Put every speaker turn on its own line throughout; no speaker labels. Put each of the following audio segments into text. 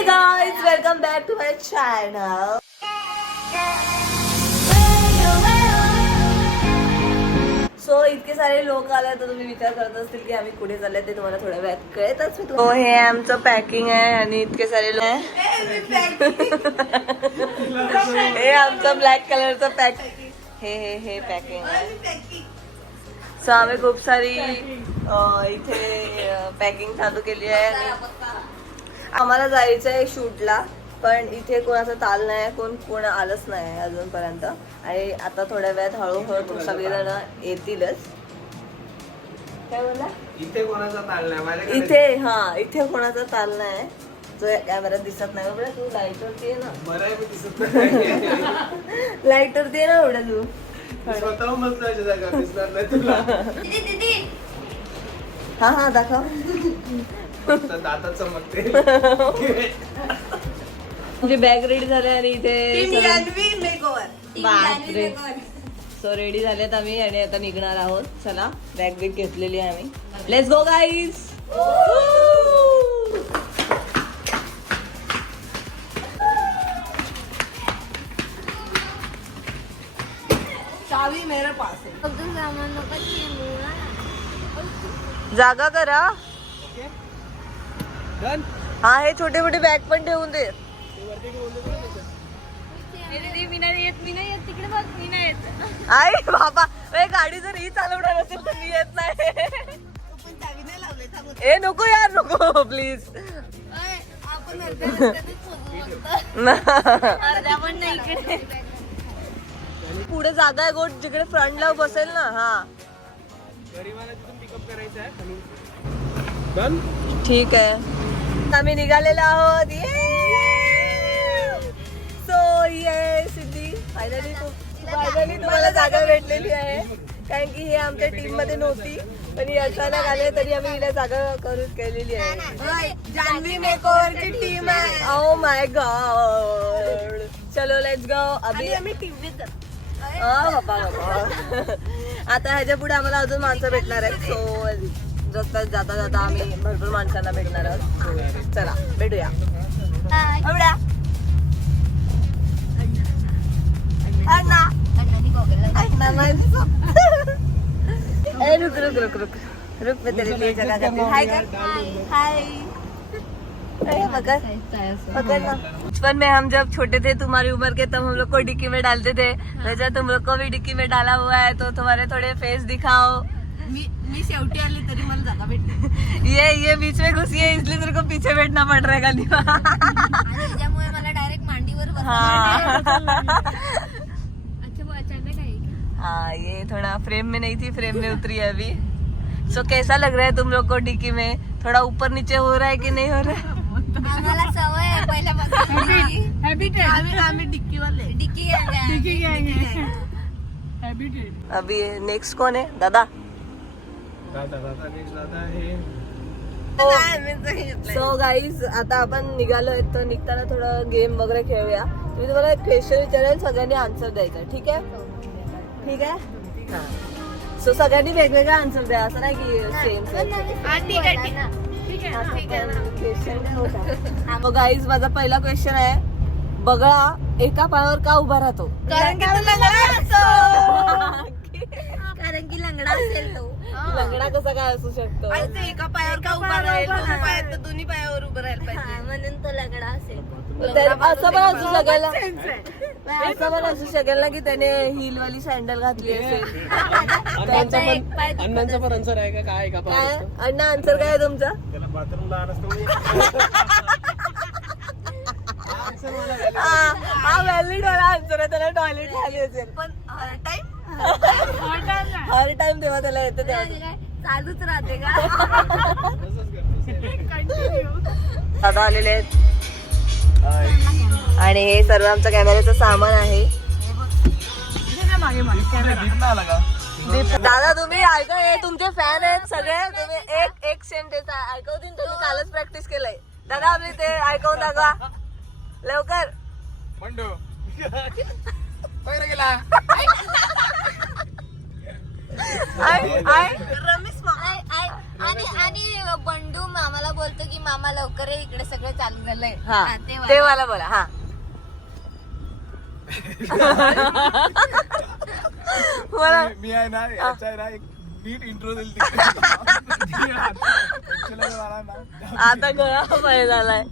Hey guys, welcome back to my channel. So इतके सारे लोक आले तर तुम्ही विचार करत असतील की आम्ही कुठे चालले ते तुम्हाला थोड्या वेळात कळेतच हो हे आमचं पॅकिंग आहे आणि इतके सारे लोक हे आमचं ब्लॅक कलरचं पॅक हे हे हे पॅकिंग आहे. सो आम्ही खूप सारी इथे पॅकिंग चालू केली आहे आणि आम्हाला जायचं आहे शूटला पण इथे कोणाचा ताल नाही कोण कोण आलंच नाही अजूनपर्यंत. आणि आता थोड्या वेळात हळूहळू सगळेजण येतीलच. काय बोला
इथे कोणाचा ताल नाही माझ्याकडे
इथे हा इथे कोणाचा ताल नाही जो कॅमेऱ्यात दिसत नाही. बरं तू लाईटवरती ये ना.
बरं दिसत नाही.
लाईटवरती ये ना एवढं तू.
स्वतः जागा दिसणार नाही तुला.
हा हा दाखव.
दातात चमकते.
म्हणजे बॅग रेडी झाले आणि इथे बापरे सो रेडी झालेत आम्ही आणि आता निघणार आहोत. चला बॅग बिग घेतलेली आहे आम्ही. लेट्स गो गाईज चावी मेरे पास है. जागा करा. हा हे छोटे मोठे बॅग पण ठेवून दे.
मी नाही येत मी नाही येत तिकडे बघ मी नाही येत.
आई बाबा ए, गाडी जर ही चालवणार असेल तर मी येत नाही. ए नको यार नको प्लीज पुढे जागा आहे गोट जिकडे फ्रंटला बसेल ना हा.
गरीबाला तिथून पिकअप करायचं आहे.
आहे आम्ही निघालेलो आहोत. सो ये सिद्धी फायनली फायनली तुम्हाला जागा भेटलेली आहे. कारण की हे आमच्या टीममध्ये नव्हती पण ही अचानक आले तरी आम्ही हिला जागा करून केलेली आहे. जान्हवी मेकओव्हरची टीम आहे. ओ माय गॉड चलो लेट्स गो अभी आम्ही टीम बाबा बाबा. आता ह्याच्या पुढे आम्हाला अजून माणसं भेटणार आहेत. सो रस्त्यात जाता जाता आम्ही भरपूर माणसांना भेटणार आहोत. चला भेटूया. एवढ्या अण्णा.
अण्णांनी गॉगल लावले.
अण्णा नाही दिसत. ए, रुक रुक रुक रुक. रुक मैं तेरे लिए करती हाय कर हाय बचपन में हम जब छोटे थे तुम्हारी उम्र के तब हम लोग को डिक्की में डालते थे. वैसे तुम लोग को भी डिक्की में डाला हुआ है तो तुम्हारे थोड़े फेस दिखाओ.
मी मी शेवटी आले तरी मला जागा भेटली.
ये ये बीच में घुसी. है इसलिए तेरे को पीछे बैठना पड़ रहा है गली
त्याच्यामुळे मला डायरेक्ट मांडीवर
हाँ.
अच्छा वो अचानक आहे. का?
हाँ ये थोड़ा फ्रेम में नहीं थी फ्रेम में उतरी है अभी. सो कैसा लग रहा है तुम लोग को डिक्की में? थोड़ा ऊपर नीचे हो रहा है कि नहीं हो रहा है?
आम्हाला सवय आहे पहिल्यापासून डिक्की-
आम्ही आम्ही डिक्कीवाले.
डिक्की.
हॅबिटेड
अभी नेक्स्ट कौन है? दादा
दादा दादा नेक्स्ट दादा हे
सो गाईज आता आपण निघालो तर निघताना थोडं गेम वगैरे खेळूया. मी तुम्हाला एक क्वेश्चन विचारेल सगळ्यांनी आन्सर द्यायचा. ठीक आहे? ठीक आहे? हा. सो सगळ्यांनी वेगवेगळा आन्सर द्या. असं नाही की सेम सेम. गाईज माझा पहिला क्वेश्चन आहे बगळा एका पायावर का उभा राहतो?
कारण की तो लंगडा असतो. कारण की लंगडा असेल तो.
लंगडा कसा काय असू शकतो?
आणि ते एका पायावर का उभा राहील दोन्ही पायात तर दोन्ही पायावर उभं राहायला पाहिजे.
हा, म्हणून तो लंगडा असेल.
तर असं पण असू शकेल. असं पण असू शकेल ना की त्याने हिल वाली सँडल घातली असेल.
त्याचा एक पाय दुखत
अण्णांचा पण आन्सर आहे का? काय का
काय? अण्णा आन्सर काय आहे तुमचा?
त्याला बाथरूम लहान असतो
हा हा व्हॅलिड वाला आन्सर आहे. त्याला टॉयलेट झाली असेल.
पण टाइम
हर टाइम तेव्हा त्याला येतं तेव्हा.
काय, चालूच राहते का?
दादा आलेले आहेत. आणि हे सर्व आमचं कॅमेऱ्याचं सामान आहे. दादा तुम्ही ऐका हे तुमचे फॅन आहेत सगळे. तुम्ही एक एक सेंटेन्स ऐकवतील. तुम्ही कालच प्रॅक्टिस केलंय. दादा आम्ही ते ऐकवून दाखवा. लवकर.
मंडो. गेला.
आणि आणि बंडू मामाला बोलतो की मामा लवकर ये इकडे सगळं चालू झालंय.
हा.
हा, ते
ते
वाला.
मला बोला. हा
मी आहे ना याचा आहे ना एक नीट इंट्रो दिली
आता गळा पाय झालाय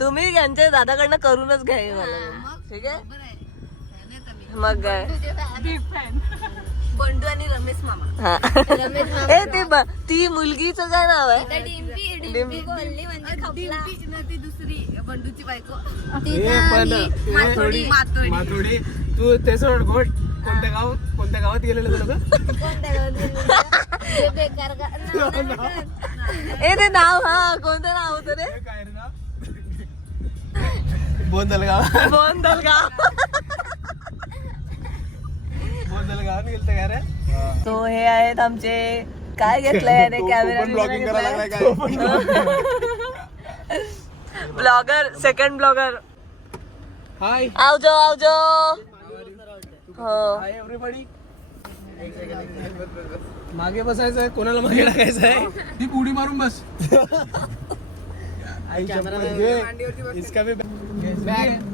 तुम्ही यांच्या दादाकडनं करूनच घ्या हे मला. ठीक आहे?
बरं.
मग काय?
तुझे.
बंडू आणि रमेश मामा
हा
रमेश मामा.
ए ते ब- ती मुलगीचं काय नाव आहे
आता डिम्पी डिम्पी
डिम्पी.
बोलली म्हणजे खपला
डिम्पी ना ती दुसरी बंडूची बायको
ती
ए, पण ते
माथोडी.
थोडी-
माथोडी.
माथोडी तू ते सोड गोट कोणत्या गावात कोणत्या गावात गेलेले लोक
कोणत्या? ते बेकार गा- नाव नाही.
ए ते नाव हा कोणतं नाव होतं रे
काय रे नाव
तो हे आहेत आमचे काय घेतलंय याने कॅमेरा
काय?
ब्लॉगर सेकंड ब्लॉगर
हाय
आवजो आवजो हो.
हाय एव्हरीबडी मागे बसायचंय कोणाला मागे टाकायचं आहे ती उडी मारून बस. इसका भी बॅग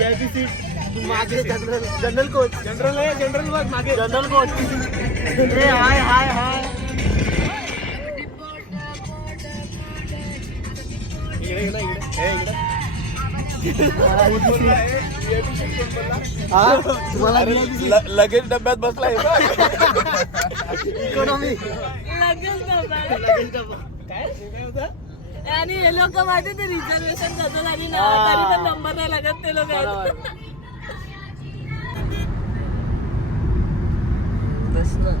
व्हीआयपी सीट मागे जनरल जनरल कोच
जनरल आहे जनरल बघ मागे.
General coach hi hi hi.
इकडे इकडे इकडे. हे इकडे.
हा? तुम्हाला VIP seat.
लगेच डब्यात बसलाय
इकॉनॉमी
आणि हे लोक माझे ते रिझर्वेशन करतात आणि ना- तरी पण नंबर लागत ते लोक.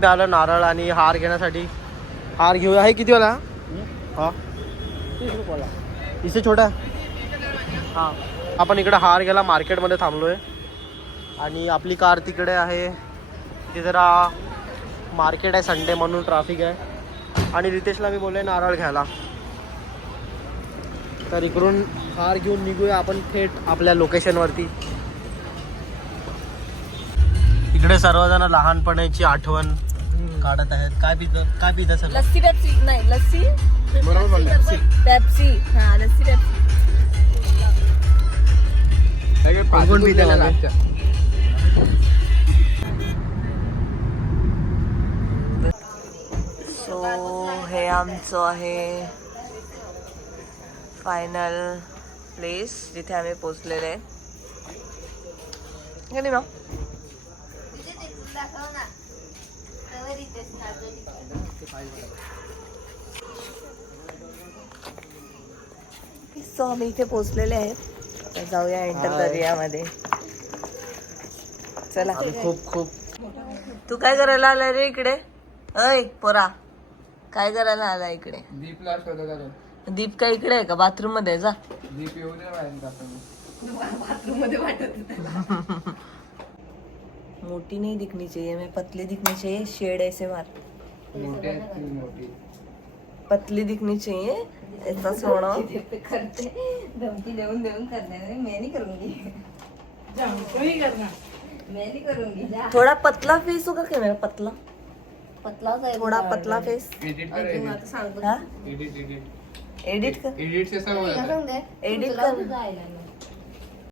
आलं नारळ आणि हार घेण्यासाठी. हार घेऊ आहे किती वाला? हा. इथे छोटा? हा. आपण इकडे हार घ्यायला मार्केटमध्ये थांबलोय. आणि आपली कार तिकडे आहे. ती जरा मार्केट आहे संडे म्हणून ट्रॅफिक आहे. आणि रितेशला मी बोलले नारळ घ्यायला. तर इकडून हार घेऊन निघूया आपण थेट आपल्या लोकेशनवरती. इकडे सर्वजण लहानपणाची आठवण काढत आहेत. काय पित काय पित सर
लस्सी पेप्सी. नाही लस्सी.
बरोबर बोलला.
पेप्सी. हा लस्सी पेप्सी.
कोण पिते मागे?
सो हे आमचं आहे फायनल प्लेस जिथे आम्ही पोचलेले आहे गेली मग. सो आम्ही इथे पोचलेले आहेत. जाऊया एंटर करूयामध्ये चला.
खूप खूप
तू काय करायला आलाय रे इकडे? अय पोरा. काय करायला आला इकडे?
दीपला शोधत आलो
दीप काय इकडे आहे का? बाथरूममध्ये आहे? जा.
दीप येऊ दे बाहेर जातो
मोटी नहीं दिखनी चाहिए मैं पतली दिखनी चाहिए शेड ऐसे मार.
मोठे मोठी?
पतली दिखनी चाहिए ऐसा सोना.
करते. धमकी देऊन देऊन करने में मैं नहीं करूंगी. मैं नहीं करूंगी. जा.
थोड़ा पतला फेस होगा क्या मेरा पतला?
पतला सा
थोड़ा पतला फेस
एडिट कर एडिट
हाँ?
एडिट एडिट
एडिट कर.
एडिट से सब जाता
एडिट कर.